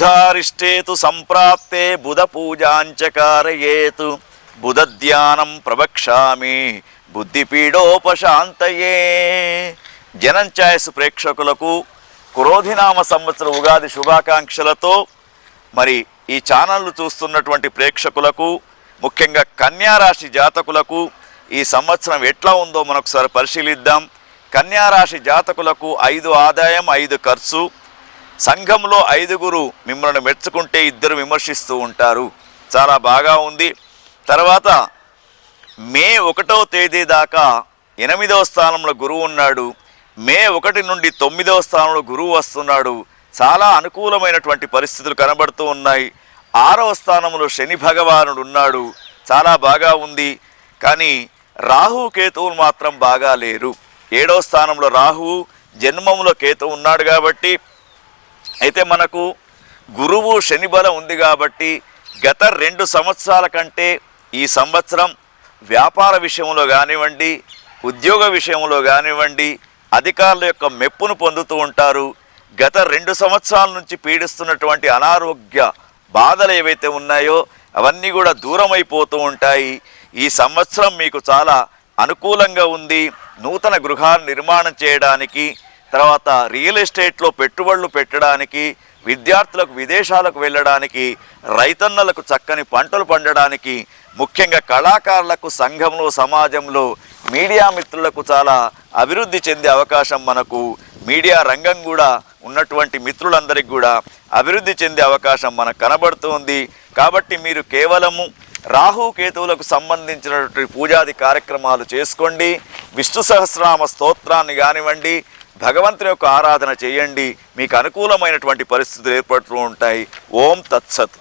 బుధారిష్టేతు సంప్రాప్తే బుధ పూజాంచ కారయేతు బుధధ్యానం ప్రవక్ష్యామి బుద్ధిపీడోపశాంతయే. జనం ఛాయిస్ ప్రేక్షకులకు క్రోధినామ సంవత్సర ఉగాది శుభాకాంక్షలతో మరి ఈ ఛానళ్ళు చూస్తున్నటువంటి ప్రేక్షకులకు ముఖ్యంగా కన్యారాశి జాతకులకు ఈ సంవత్సరం ఎట్లా ఉందో మనొకసారి పరిశీలిద్దాం. కన్యారాశి జాతకులకు 5 ఆదాయం 5 ఖర్చు. సంఘంలో 5గురు మిమ్మల్ని మెచ్చుకుంటే 2 విమర్శిస్తూ ఉంటారు. చాలా బాగా ఉంది. తర్వాత మే 1వ తేదీ దాకా 8వ స్థానంలో గురువు ఉన్నాడు. మే 1 నుండి 9వ స్థానంలో గురువు వస్తున్నాడు. చాలా అనుకూలమైనటువంటి పరిస్థితులు కనబడుతూ ఉన్నాయి. 6వ స్థానంలో శని భగవానుడు ఉన్నాడు. చాలా బాగా ఉంది. కానీ రాహు కేతువులు మాత్రం బాగా లేరు. 7వ స్థానంలో రాహువు, జన్మంలో కేతువు ఉన్నాడు కాబట్టి, అయితే మనకు గురువు శని బలం ఉంది కాబట్టి గత 2 సంవత్సరాల కంటే ఈ సంవత్సరం వ్యాపార విషయంలో కానివ్వండి, ఉద్యోగ విషయంలో కానివ్వండి అధికారుల యొక్క మెప్పును పొందుతూ ఉంటారు. గత 2 సంవత్సరాల నుంచి పీడిస్తున్నటువంటి అనారోగ్య బాధలు ఏవైతే ఉన్నాయో అవన్నీ కూడా దూరం అయిపోతూ ఉంటాయి. ఈ సంవత్సరం మీకు చాలా అనుకూలంగా ఉంది. నూతన గృహాన్ని నిర్మాణం చేయడానికి, తర్వాత రియల్ ఎస్టేట్లో పెట్టుబడులు పెట్టడానికి, విద్యార్థులకు విదేశాలకు వెళ్ళడానికి, రైతన్నలకు చక్కని పంటలు పండడానికి, ముఖ్యంగా కళాకారులకు సంఘంలో సమాజంలో మీడియా మిత్రులకు చాలా అభివృద్ధి చెందే అవకాశం, మనకు మీడియా రంగం కూడా ఉన్నటువంటి మిత్రులందరికీ కూడా అభివృద్ధి చెందే అవకాశం మనకు కనబడుతుంది. కాబట్టి మీరు కేవలము రాహు కేతువులకు సంబంధించినటువంటి పూజాది కార్యక్రమాలు చేసుకోండి. విష్ణు సహస్రనామ స్తోత్రాన్ని కానివ్వండి, భగవంతుని యొక్క ఆరాధన చేయండి. మీకు అనుకూలమైనటువంటి పరిస్థితులు ఏర్పడుతూ ఉంటాయి. ఓం తత్సత్.